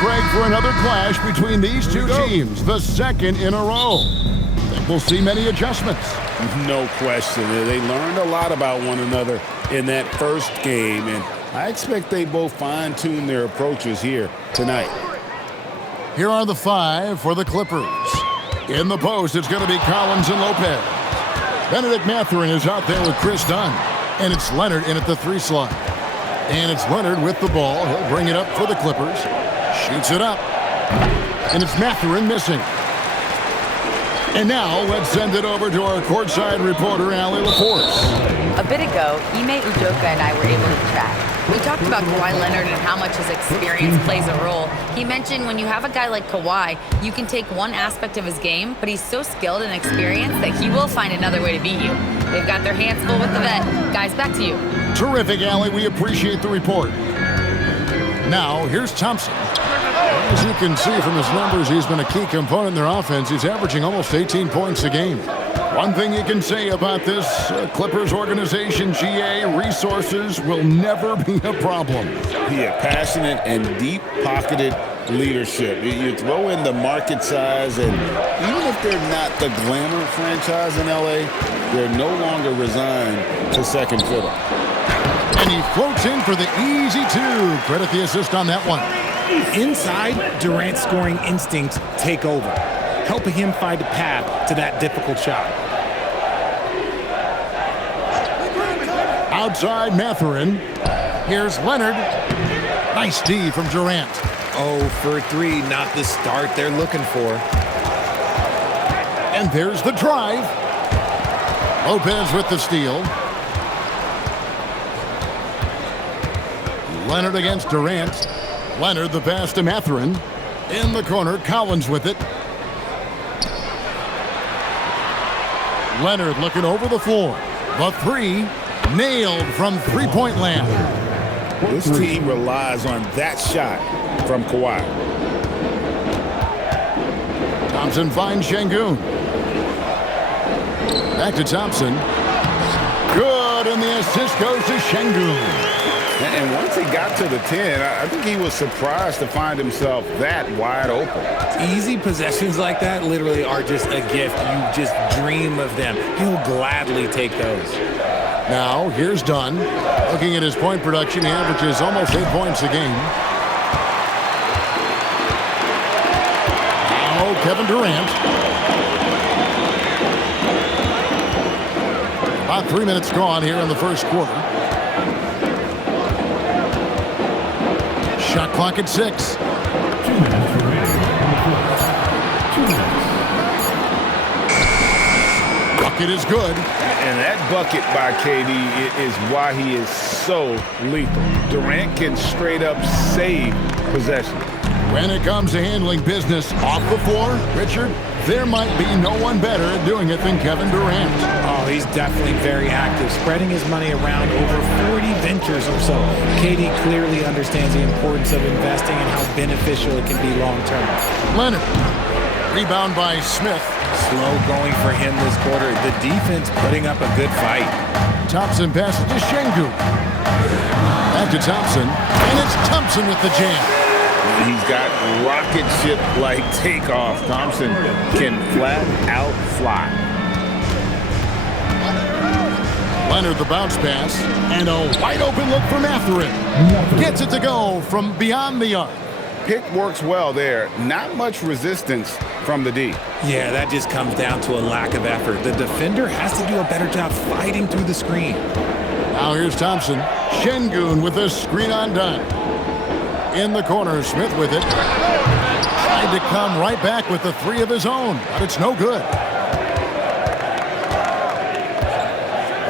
Greg, for another clash between these two teams, the second in a row. Think we'll see many adjustments. No question. They learned a lot about one another in that first game, and I expect they both fine-tune their approaches here tonight. Here are the five for the Clippers. In the post, it's going to be Collins and Lopez. Benedict Mathurin is out there with Chris Dunn. And it's Leonard in at the 3 slot. And it's Leonard with the ball. He'll bring it up for the Clippers. Shoots it up. And it's Mathurin missing. And now let's send it over to our courtside reporter, Allie LaForce. A bit ago, Ime Udoka and I were able to chat. We talked about Kawhi Leonard and how much his experience plays a role. He mentioned when you have a guy like Kawhi, you can take one aspect of his game, but he's so skilled and experienced that he will find another way to beat you. They've got their hands full with the vet. Guys, back to you. Terrific, Allie. We appreciate the report. Now, here's Thompson. As you can see from his numbers, he's been a key component in their offense. He's averaging almost 18 points a game. One thing you can say about this Clippers organization, GA, resources will never be a problem. Yeah, passionate and deep-pocketed leadership. You throw in the market size, and even if they're not the glamour franchise in LA, they're no longer resigned to second fiddle. And he floats in for the easy 2. Credit the assist on that one. Inside, Durant's scoring instincts take over, helping him find a path to that difficult shot. Outside Mathurin. Here's Leonard. Nice D from Durant. 0 for 3, not the start they're looking for. And there's the drive. Lopez with the steal. Leonard against Durant. Leonard the pass to Mathurin. In the corner, Collins with it. Leonard looking over the floor. The 3 nailed from three-point land. This team relies on that shot from Kawhi. Thompson finds Şengün. Back to Thompson. Good, and the assist goes to Şengün. And once he got to the 10, I think he was surprised to find himself that wide open. Easy possessions like that literally are just a gift. You just dream of them. He'll gladly take those. Now, here's Dunn. Looking at his point production, he averages almost 8 points a game. Now, Kevin Durant. About 3 minutes gone here in the first quarter. Shot clock at 6. Bucket is good. And that bucket by KD is why he is so lethal. Durant can straight up save possession. When it comes to handling business off the floor, Richard, there might be no one better at doing it than Kevin Durant. Oh, he's definitely very active, spreading his money around over 40 ventures or so. KD clearly understands the importance of investing and how beneficial it can be long-term. Leonard. Rebound by Smith. Slow going for him this quarter. The defense putting up a good fight. Thompson passes to Şengün. Back to Thompson. And it's Thompson with the jam. He's got rocket ship-like takeoff. Thompson can flat out fly. Leonard the bounce pass. And a wide open look for Mathurin. Gets it to go from beyond the arc. Pick works well there. Not much resistance from the D. Yeah, that just comes down to a lack of effort. The defender has to do a better job fighting through the screen. Now here's Thompson. Şengün with a screen on Dunn. In the corner, Smith with it. Tried to come right back with the 3 of his own, but it's no good.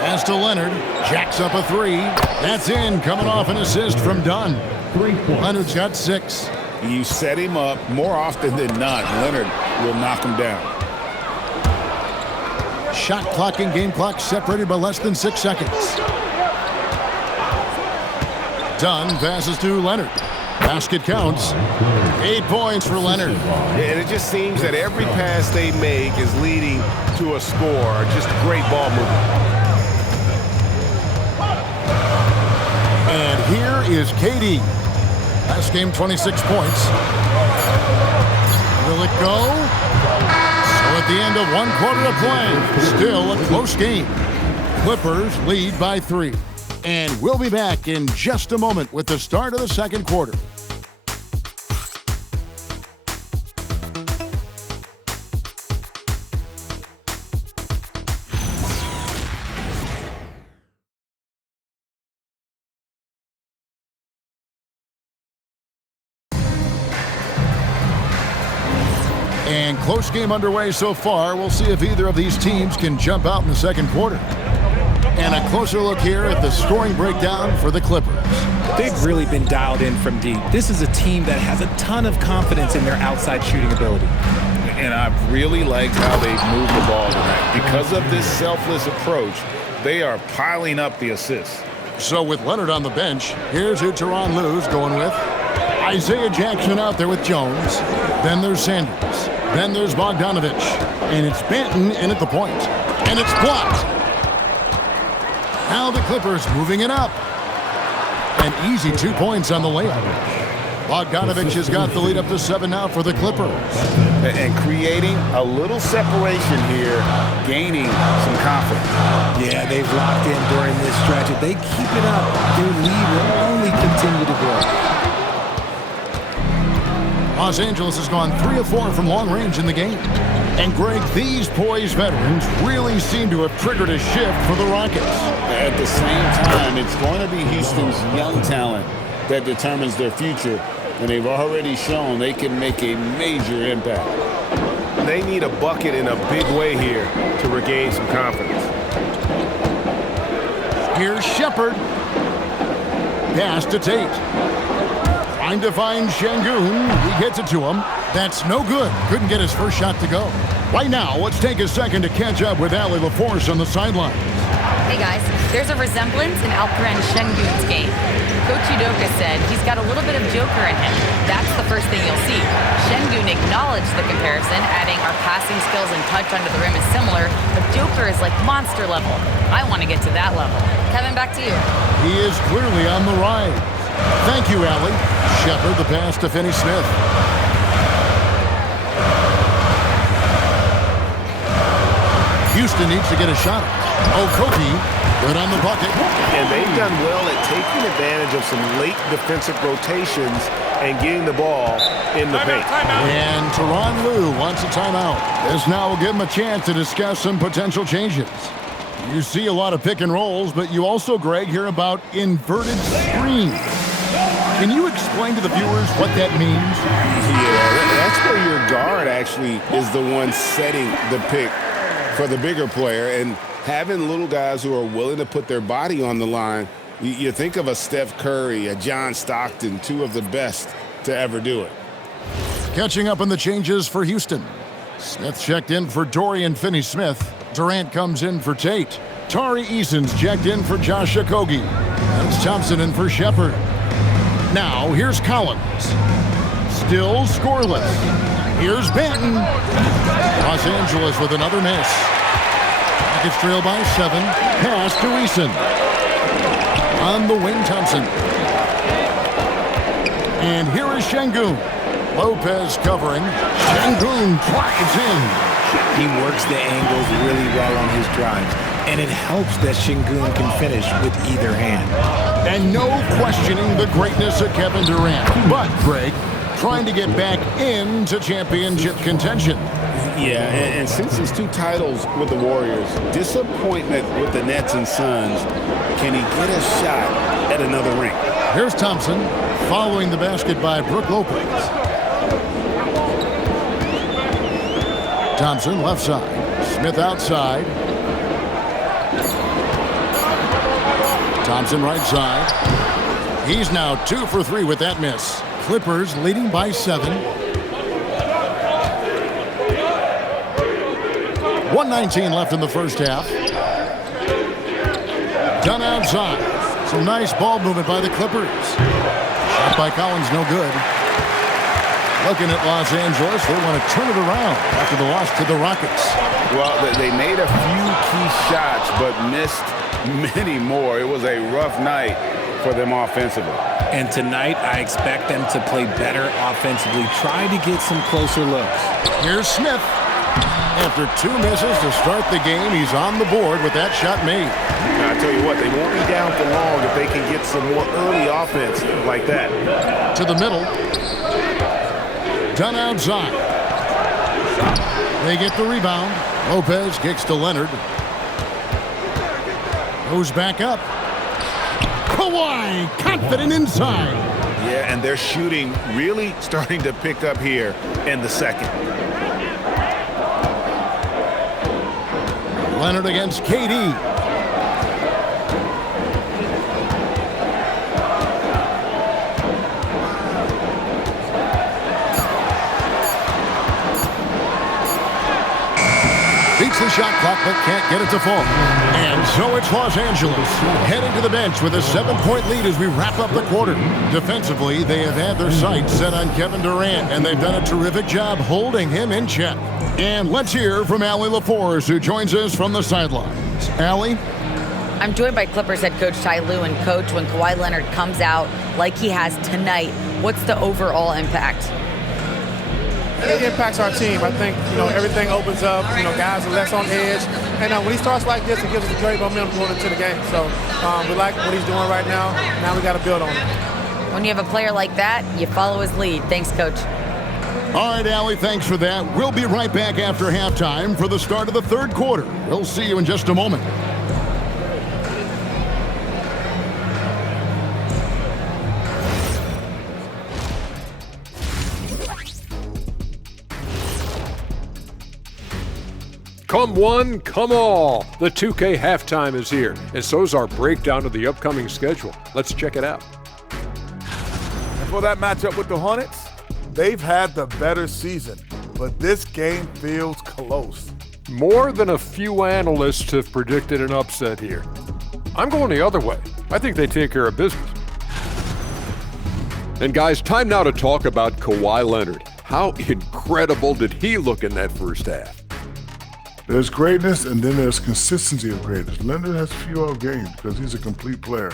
Pass to Leonard. Jacks up a 3. That's in, coming off an assist from Dunn. Leonard's got 6. You set him up more often than not. Leonard will knock him down. Shot clock and game clock separated by less than 6 seconds. Dunn passes to Leonard. Basket counts. 8 points for Leonard. And it just seems that every pass they make is leading to a score. Just great ball movement. And here is KD. Last game, 26 points. Will it go? So at the end of 1 quarter of play, still a close game. Clippers lead by 3. And we'll be back in just a moment with the start of the second quarter. And close game underway so far. We'll see if either of these teams can jump out in the second quarter. And a closer look here at the scoring breakdown for the Clippers. They've really been dialed in from deep. This is a team that has a ton of confidence in their outside shooting ability. And I've really liked how they've moved the ball tonight. Because of this selfless approach, they are piling up the assists. So with Leonard on the bench, here's who Tyronn Lue's going with. Isaiah Jackson out there with Jones. Then there's Sanders. Then there's Bogdanovich. And it's Benton in at the point. And it's blocked. Now the Clippers moving it up. An easy 2 points on the layup. Bogdanovich has got the lead up to 7 now for the Clippers. And creating a little separation here, gaining some confidence. Yeah, they've locked in during this stretch. If they keep it up, their lead will only continue to grow. Los Angeles has gone 3 of 4 from long range in the game. And Greg, these poised veterans really seem to have triggered a shift for the Rockets. At the same time, it's going to be Houston's young talent that determines their future. And they've already shown they can make a major impact. They need a bucket in a big way here to regain some confidence. Here's Shepard. Pass to Tate. Trying to find Şengün. He gets it to him. That's no good. Couldn't get his first shot to go. Right now, let's take a second to catch up with Allie LaForce on the sideline. Hey guys, there's a resemblance in Alperen Şengün's game. Coach Udoka said he's got a little bit of Joker in him. That's the first thing you'll see. Şengün acknowledged the comparison, adding our passing skills and touch under the rim is similar, but Joker is like monster level. I want to get to that level. Kevin, back to you. He is clearly on the rise. Thank you, Allie. Shepard, the pass to Finney-Smith. Houston needs to get a shot. Okogie, good on the bucket. And they've done well at taking advantage of some late defensive rotations and getting the ball in the paint. And Tyronn Lue wants a timeout. This now will give him a chance to discuss some potential changes. You see a lot of pick and rolls, but you also, Greg, hear about inverted screens. Can you explain to the viewers what that means? Yeah, that's where your guard actually is the one setting the pick for the bigger player, and having little guys who are willing to put their body on the line. You think of a Steph Curry, a John Stockton, 2 of the best to ever do it. Catching up on the changes for Houston. Smith checked in for Dorian Finney-Smith. Durant comes in for Tate. Tari Eason's checked in for Josh Okogie. That's Thompson in for Shepard. Now, here's Collins. Still scoreless. Here's Benton. Los Angeles with another miss. Rockets trail by 7. Pass to Eason. On the wing, Thompson. And here is Şengün. Lopez covering. Şengün drives in. He works the angles really well on his drives, and it helps that Şengün can finish with either hand. And no questioning the greatness of Kevin Durant. But, Greg, trying to get back into championship contention. Yeah, and since his 2 titles with the Warriors, disappointment with the Nets and Suns, can he get a shot at another ring? Here's Thompson following the basket by Brook Lopez. Thompson left side. Smith outside. Thompson right side. He's now 2 for 3 with that miss. Clippers leading by 7. 1:19 left in the first half. Done outside. Some nice ball movement by the Clippers. Shot by Collins, no good. Looking at Los Angeles, they want to turn it around after the loss to the Rockets. Well, they made a few key shots, but missed many more. It was a rough night for them offensively. And tonight, I expect them to play better offensively. Try to get some closer looks. Here's Smith. After 2 misses to start the game, he's on the board with that shot made. Now, I tell you what, they won't be down for long if they can get some more early offense like that. To the middle. Done outside. They get the rebound. Lopez kicks to Leonard. Goes back up. Kawhi, confident inside. Yeah, and their shooting really starting to pick up here in the second. Leonard against KD. Beats the shot clock, but can't get it to fall. And so it's Los Angeles heading to the bench with a 7-point lead as we wrap up the quarter. Defensively, they have had their sights set on Kevin Durant, and they've done a terrific job holding him in check. And let's hear from Allie LaForce, who joins us from the sidelines. Allie? I'm joined by Clippers head coach Ty Lue. And coach, when Kawhi Leonard comes out like he has tonight, what's the overall impact? It impacts our team. I think, everything opens up. Guys are less on edge. And when he starts like this, it gives us a great momentum going into the game. So we like what he's doing right now. Now we got to build on it. When you have a player like that, you follow his lead. Thanks, coach. All right, Allie, thanks for that. We'll be right back after halftime for the start of the third quarter. We'll see you in just a moment. Come one, come all. The 2K halftime is here, and so is our breakdown of the upcoming schedule. Let's check it out. And for that matchup with the Hornets, they've had the better season, but this game feels close. More than a few analysts have predicted an upset here. I'm going the other way. I think they take care of business. And guys, time now to talk about Kawhi Leonard. How incredible did he look in that first half? There's greatness, and then there's consistency of greatness. Leonard has few out games because he's a complete player,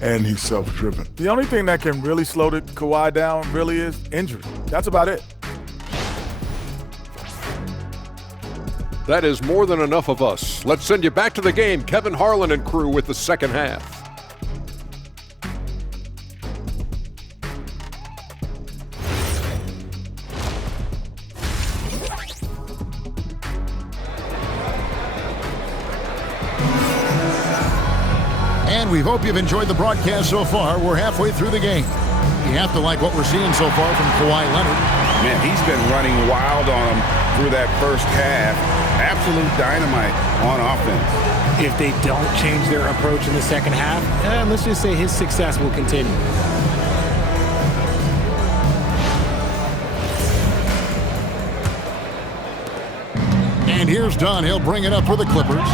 and he's self-driven. The only thing that can really slow the Kawhi down really is injury. That's about it. That is more than enough of us. Let's send you back to the game. Kevin Harlan and crew with the second half. And we hope you've enjoyed the broadcast so far. We're halfway through the game. You have to like what we're seeing so far from Kawhi Leonard. Man, he's been running wild on him through that first half. Absolute dynamite on offense. If they don't change their approach in the second half, let's just say his success will continue. And here's Dunn. He'll bring it up for the Clippers.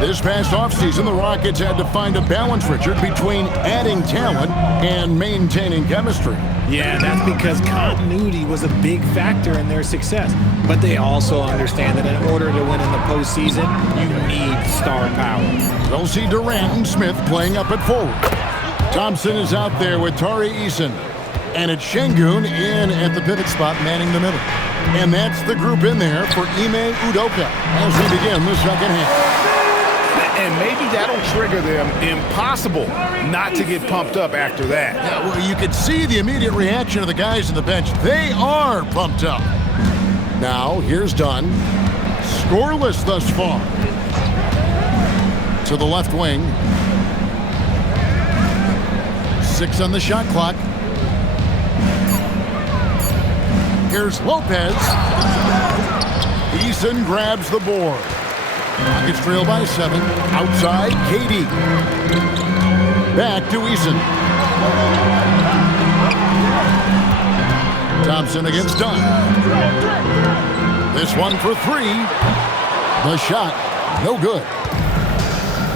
This past offseason, the Rockets had to find a balance, Richard, between adding talent and maintaining chemistry. Yeah, that's because continuity was a big factor in their success. But they also understand that in order to win in the postseason, you need star power. They'll see Durant and Smith playing up at forward. Thompson is out there with Tari Eason. And it's Şengün in at the pivot spot, manning the middle. And that's the group in there for Ime Udoka as we begin the second half. And maybe that'll trigger them. Impossible not to get pumped up after that. Yeah, well, you could see the immediate reaction of the guys on the bench. They are pumped up. Now, here's Dunn. Scoreless thus far. To the left wing. 6 on the shot clock. Here's Lopez. Eason grabs the board. Rockets trail by 7. Outside, KD. Back to Eason. Thompson against Dunn. This one for 3. The shot, no good.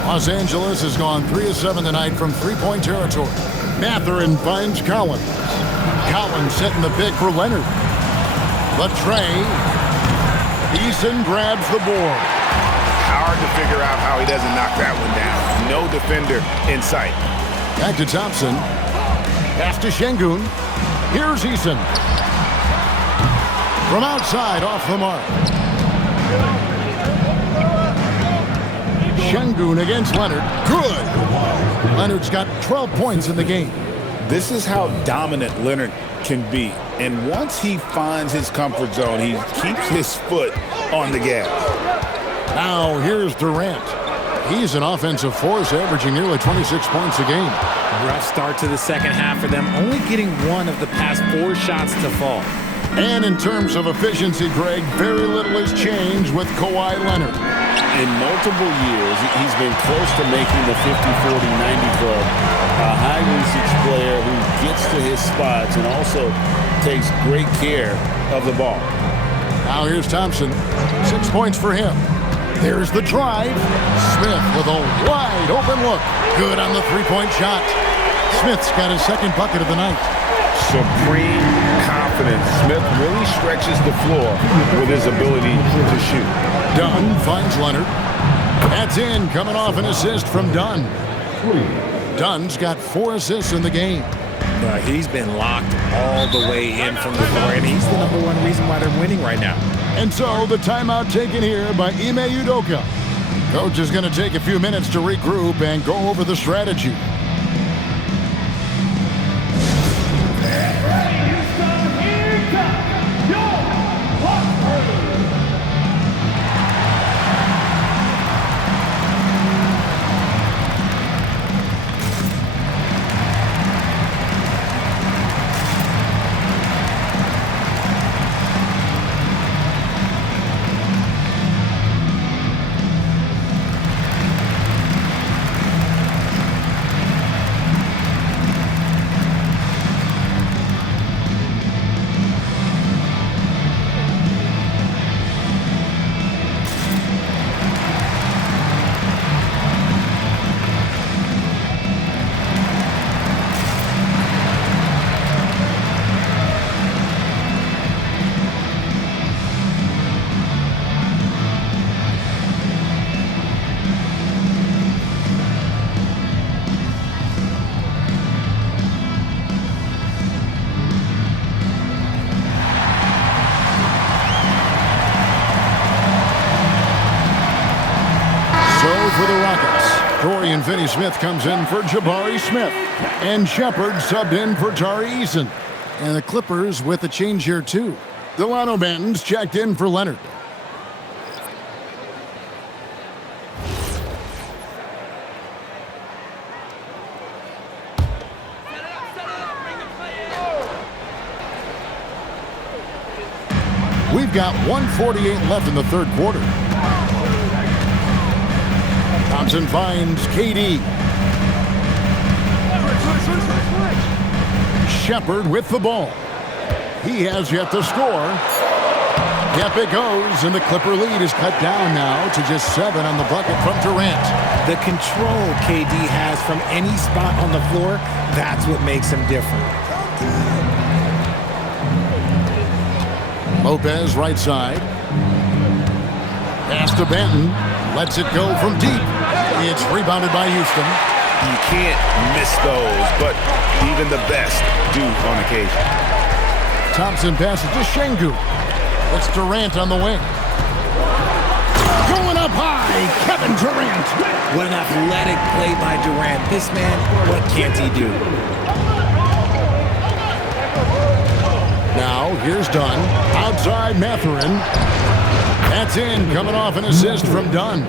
Los Angeles has gone 3 of 7 tonight from three-point territory. Mathurin finds Collins. Collins setting the pick for Leonard. The tray. Eason grabs the board. Hard to figure out how he doesn't knock that one down. No defender in sight. Back to Thompson. Pass to Şengün. Here's Eason. From outside, off the mark. Şengün against Leonard. Good. Leonard's got 12 points in the game. This is how dominant Leonard can be. And once he finds his comfort zone, he keeps his foot on the gas. Now here's Durant. He's an offensive force, averaging nearly 26 points a game. Rough start to the second half for them, only getting one of the past 4 shots to fall. And in terms of efficiency, Greg, very little has changed with Kawhi Leonard. In multiple years, he's been close to making the 50-40-90 club. A high-usage player who gets to his spots and also takes great care of the ball. Now here's Thompson. 6 points for him. There's the drive. Smith with a wide open look. Good on the three-point shot. Smith's got his second bucket of the night. Supreme confidence. Smith really stretches the floor with his ability to shoot. Dunn finds Leonard. That's in, coming off an assist from Dunn. Dunn's got 4 assists in the game. He's been locked all the way in from the floor, and he's the #1 reason why they're winning right now. And so the timeout taken here by Ime Udoka. Coach is going to take a few minutes to regroup and go over the strategy. For the Rockets, Dorian Finney-Smith comes in for Jabari Smith. And Shepard subbed in for Tari Eason. And the Clippers with a change here, too. Delano Banton's checked in for Leonard. We've got 1:48 left in the third quarter. Thompson finds KD. Shepard with the ball. He has yet to score. Yep, it goes, and the Clipper lead is cut down now to just 7 on the bucket from Durant. The control KD has from any spot on the floor, that's what makes him different. Lopez right side. Pass to Banton. Lets it go from deep. It's rebounded by Houston. You can't miss those, but even the best do on occasion. Thompson passes to Şengün. It's Durant on the wing. Going up high, Kevin Durant. What an athletic play by Durant. This man, what can't he do? Now, here's Dunn. Outside Mathurin. That's in, coming off an assist from Dunn.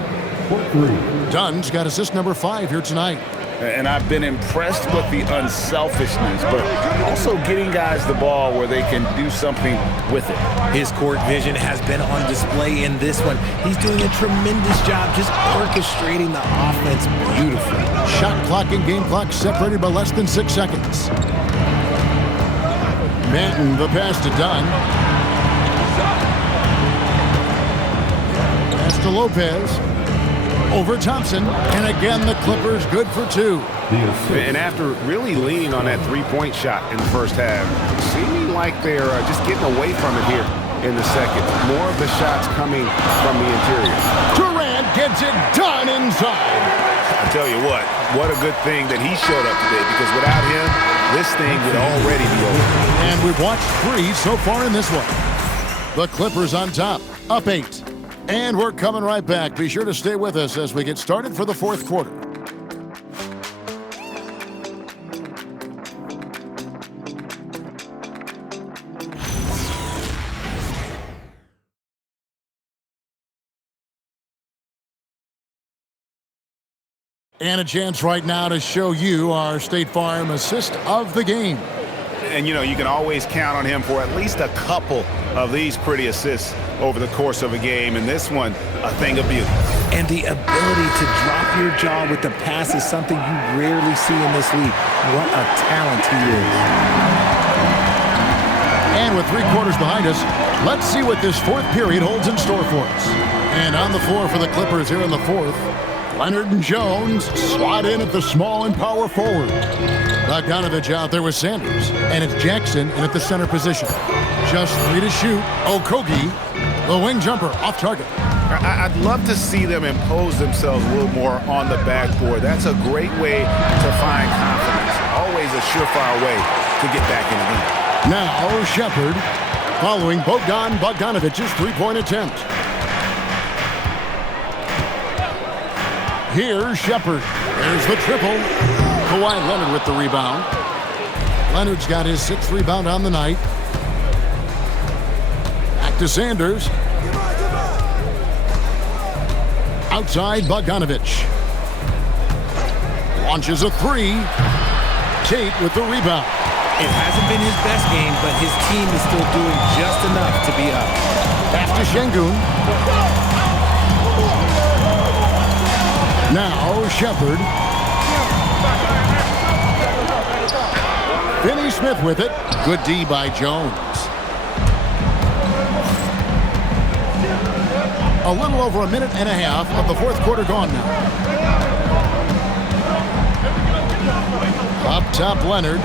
Dunn's got assist number 5 here tonight. And I've been impressed with the unselfishness, but also getting guys the ball where they can do something with it. His court vision has been on display in this one. He's doing a tremendous job just orchestrating the offense beautifully. Shot clock and game clock separated by less than 6 seconds. Banton, the pass to Dunn. Pass to Lopez. Over Thompson. And again, the Clippers good for 2. And after really leaning on that three-point shot in the first half, seeming like they're just getting away from it here in the second. More of the shots coming from the interior. Durant gets it done inside. I tell you what a good thing that he showed up today, because without him, this thing would already be over. And we've watched 3 so far in this one. The Clippers on top, up 8. And we're coming right back. Be sure to stay with us as we get started for the fourth quarter. And a chance right now to show you our State Farm assist of the game. And, you know, you can always count on him for at least a couple of these pretty assists over the course of a game. And this one, a thing of beauty. And the ability to drop your jaw with the pass is something you rarely see in this league. What a talent he is. And with 3 quarters behind us, let's see what this fourth period holds in store for us. And on the floor for the Clippers here in the fourth, Leonard and Jones slot in at the small and power forward. Bogdanovich out there with Sanders, and it's Jackson in at the center position. Just 3 to shoot. Okogie, the wing jumper, off target. I'd love to see them impose themselves a little more on the backboard. That's a great way to find confidence. Always a surefire way to get back in the game. Now Shepherd following Bogdanovich's three-point attempt. Here's Shepherd. There's the triple. Kawhi Leonard with the rebound. Leonard's got his 6th rebound on the night. Back to Sanders. Outside Bogdanovich. Launches a 3. Tate with the rebound. It hasn't been his best game, but his team is still doing just enough to be up. Pass to Şengün. Now Shepherd. Finney Smith with it. Good D by Jones. A little over a minute and a half of the fourth quarter gone now. Up top, Leonard.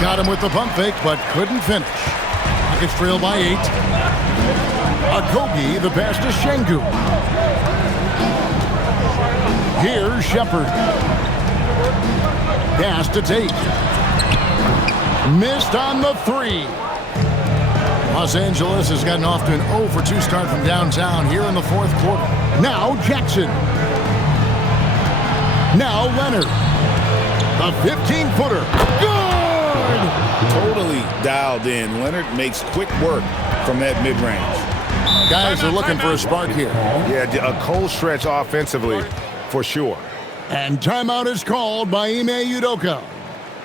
Got him with the pump fake, but couldn't finish. Rockets trail by 8. Okogie, the pass to Şengün. Here's Shepherd. Pass to Tate. Missed on the 3. Los Angeles has gotten off to an 0 for 2 start from downtown here in the fourth quarter. Now Jackson. Now Leonard. The 15-footer. Good! Totally dialed in. Leonard makes quick work from that mid-range. Guys are looking for a spark here. Yeah, a cold stretch offensively for sure. And timeout is called by Ime Udoka.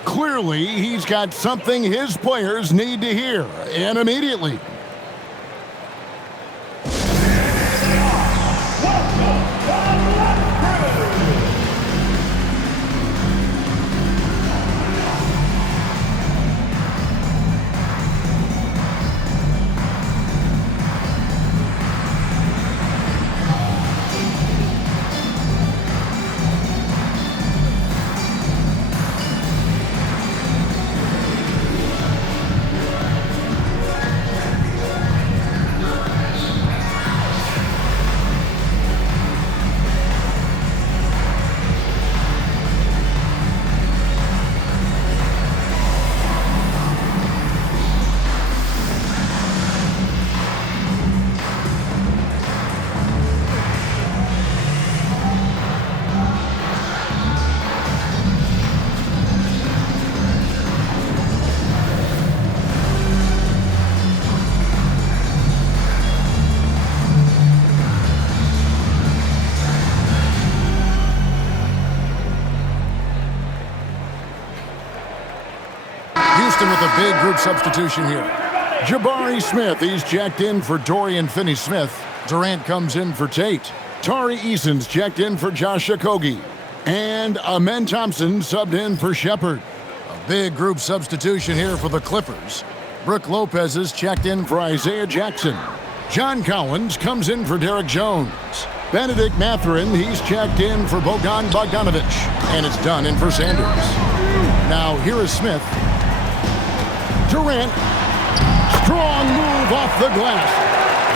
Clearly, he's got something his players need to hear, and immediately. With a big group substitution here. Jabari Smith, he's checked in for Dorian Finney-Smith. Durant comes in for Tate. Tari Eason's checked in for Josh Okogie. And Amen Thompson subbed in for Shepherd. A big group substitution here for the Clippers. Brook Lopez is checked in for Isaiah Jackson. John Collins comes in for Derek Jones. Benedict Mathurin, he's checked in for Bogdan Bogdanovich. And it's done in for Sanders. Now here is Smith. Durant, strong move off the glass.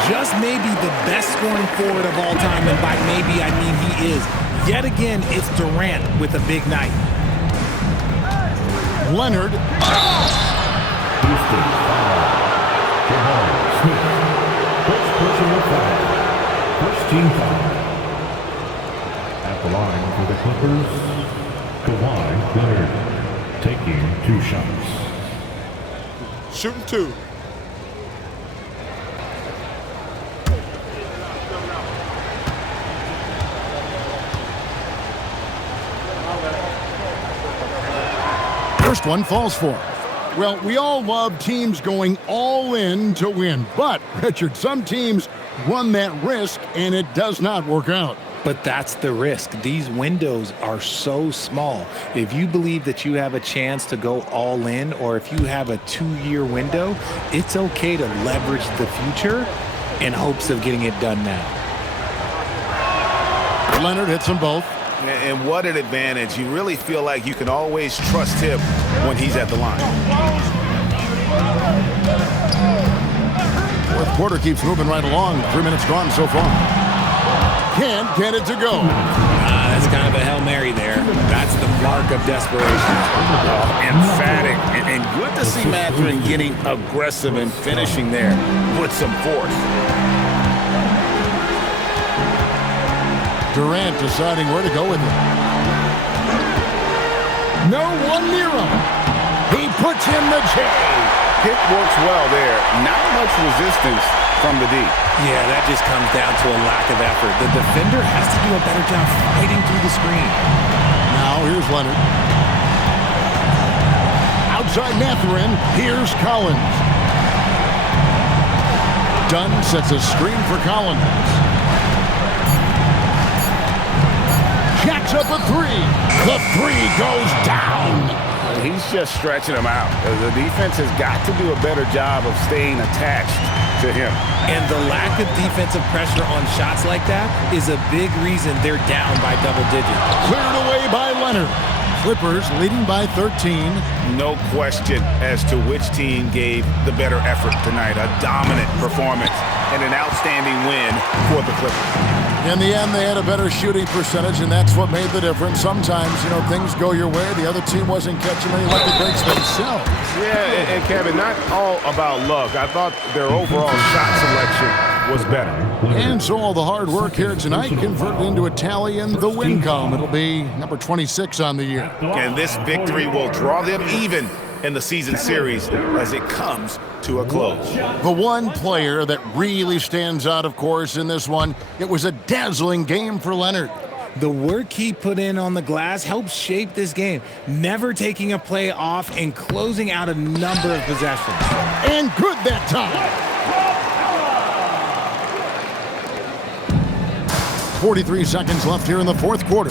just maybe the best scoring forward of all time, and by maybe I mean he is. Yet again, it's Durant with a big night. Leonard. Houston foul. Jabari Smith. First personal foul. First team foul. At the line for the Clippers, Kawhi Leonard taking 2 shots. Shooting 2. First one falls for him. Well, we all love teams going all in to win. But, Richard, some teams run that risk, and it does not work out. But that's the risk. These windows are so small. If you believe that you have a chance to go all in, or if you have a 2-year window, it's okay to leverage the future in hopes of getting it done now. Leonard hits them both. And what an advantage. You really feel like you can always trust him when he's at the line. Fourth quarter keeps moving right along. 3 minutes gone so far. Can't get it to go. That's kind of a Hail Mary there. That's the mark of desperation. Emphatic. And good to see Mathurin getting aggressive and finishing there with some force. Durant deciding where to go with it. No one near him. He puts in the J. Pick works well there. Not much resistance from the D. Yeah, that just comes down to a lack of effort. The defender has to do a better job fighting through the screen. Now here's Leonard. Outside Mathurin. Here's Collins. Dunn sets a screen for Collins. Jacks up a 3. The 3 goes down. He's just stretching him out. The defense has got to do a better job of staying attached to him. And the lack of defensive pressure on shots like that is a big reason they're down by double digits. Cleared away by Leonard. Clippers leading by 13. No question as to which team gave the better effort tonight. A dominant performance and an outstanding win for the Clippers. In the end, they had a better shooting percentage, and that's what made the difference. Sometimes, things go your way. The other team wasn't catching any lucky breaks themselves. Yeah, and Kevin, not all about luck. I thought their overall shot selection was better. And so all the hard work here tonight converted into a tally in the win column. It'll be number 26 on the year. And this victory will draw them even in the season series as it comes to a close. The one player that really stands out, of course, in this one, it was a dazzling game for Leonard. The work he put in on the glass helped shape this game, never taking a play off and closing out a number of possessions. And good that time. 43 seconds left here in the fourth quarter.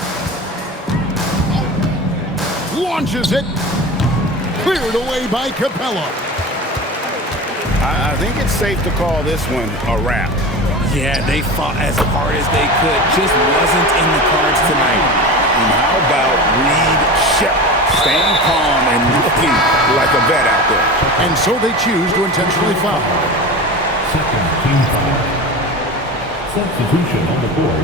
Launches it. Cleared away by Capella. I think it's safe to call this one a wrap. Yeah, they fought as hard as they could. Just wasn't in the cards tonight. And how about Reed Shepard staying calm and looking like a vet out there? And so they choose to intentionally foul. Second team foul. Substitution on the board.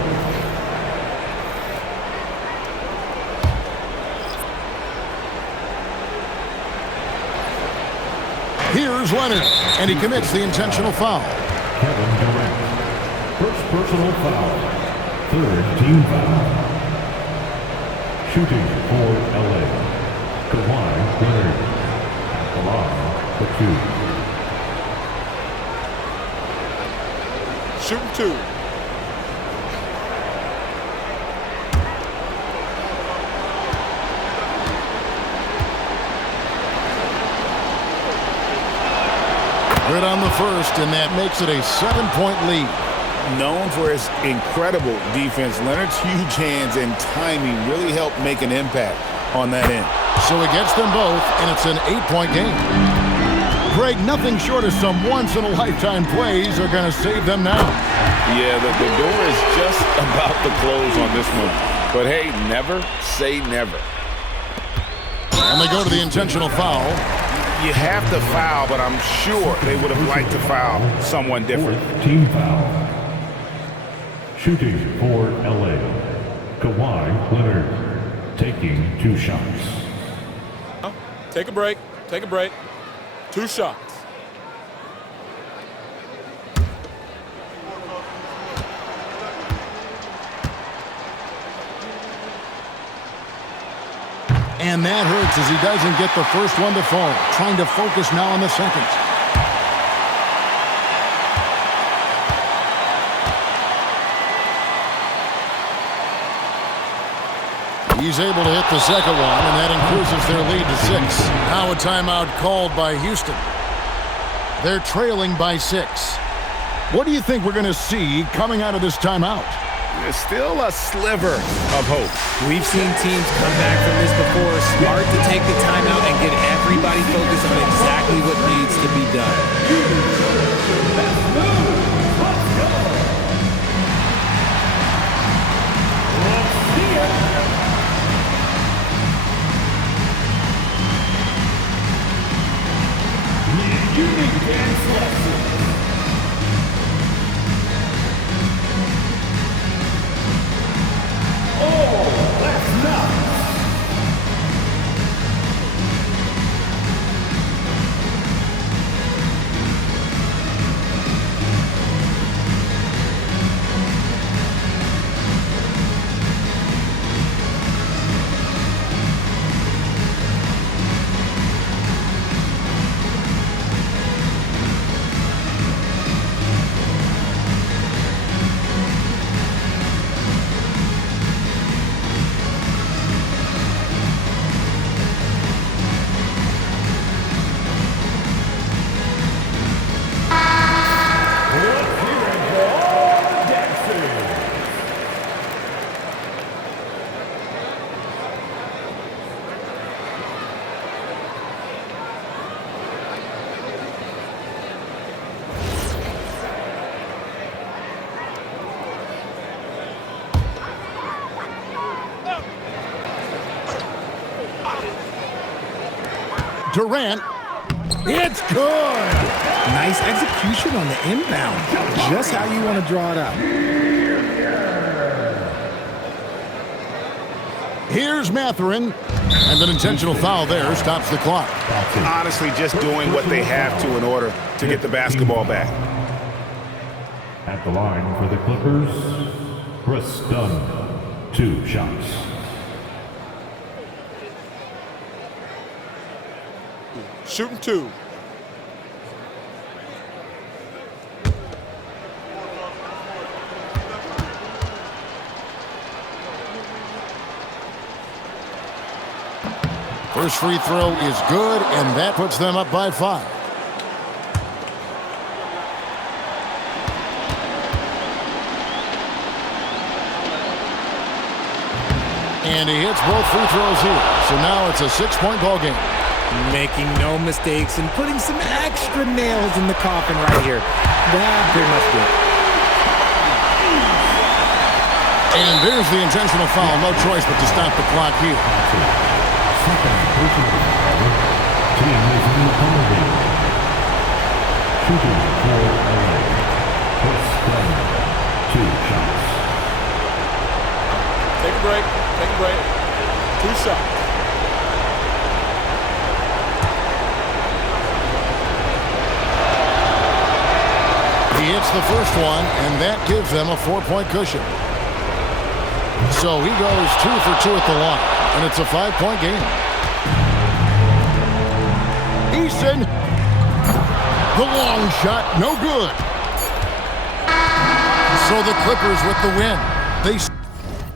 Here's Leonard, and he commits the intentional foul. Kevin Durant. First personal foul. Third team foul. Shooting for LA. Kawhi Leonard. At the line for 2. Shooting 2. Good on the first, and that makes it a 7-point lead. Known for his incredible defense, Leonard's huge hands and timing really helped make an impact on that end. So he gets them both, and it's an 8-point game. Greg, nothing short of some once-in-a-lifetime plays are going to save them now. Yeah, the door is just about to close on this one. But hey, never say never. And they go to the intentional foul. You have to foul, but I'm sure they would have liked to foul someone different. Team foul. Shooting for LA, Kawhi Leonard, taking 2 shots. Take a break. Take a break. 2 shots. And that hurts as he doesn't get the first one to fall. Trying to focus now on the second. He's able to hit the second one, and that increases their lead to 6. Now a timeout called by Houston. They're trailing by 6. What do you think we're going to see coming out of this timeout? There's still a sliver of hope. We've seen teams come back from this before. Smart to take the timeout and get everybody focused on exactly what needs to be done. Durant. It's good. Nice execution on the inbound. Just how you want to draw it out. Here's Mathurin. And an intentional foul there stops the clock. Honestly, just doing what they have to in order to get the basketball back. At the line for the Clippers, Chris Dunn, 2 shots. Shooting 2. First free throw is good, and that puts them up by 5. And he hits both free throws here. So now it's a 6-point ball game. Making no mistakes and putting some extra nails in the coffin right here. That pretty much good. And there's the intentional foul. No choice but to stop the clock here. Second personal foul. Team is in the penalty. Shooting for LA, Chris Dunn, 2 shots. Take a break. Take a break. 2 shots. He hits the first one, and that gives them a 4-point cushion. So he goes 2 for 2 at the line, and it's a 5-point game. Easton, the long shot, no good. So the Clippers with the win. They